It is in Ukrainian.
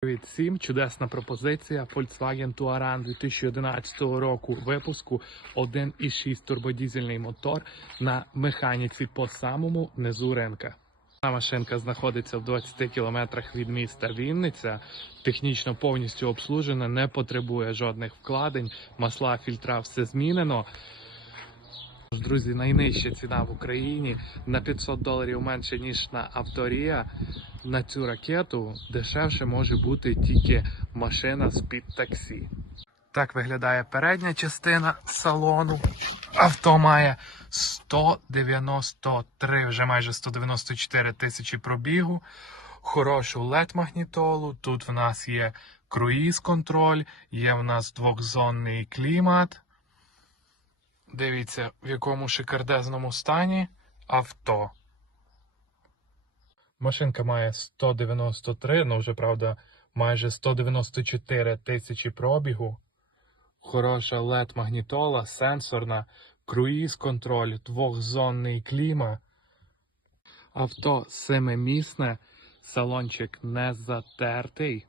Привіт всім, чудесна пропозиція. Volkswagen Touareg 2011 року випуску 1,6 турбодізельний мотор на механіці по самому низу ринка. Ця машинка знаходиться в 20 кілометрах від міста Вінниця. Технічно повністю обслужена, не потребує жодних вкладень. Масла, фільтра, все змінено. Друзі, найнижча ціна в Україні на 500 доларів менше ніж на авторія. На цю ракету дешевше може бути тільки машина з під таксі. Так виглядає передня частина салону. Авто має 193, вже майже 194 тисячі пробігу. Хорошу led магнітолу. Тут в нас є круїз контроль, є в нас двохзонний клімат. Дивіться, в якому шикардезному стані авто. Машинка має 193, ну вже правда, майже 194 тисячі пробігу. Хороша led магнітола, сенсорна, круїз контроль, двохзонний кліма. Авто семимісне, салончик не затертий.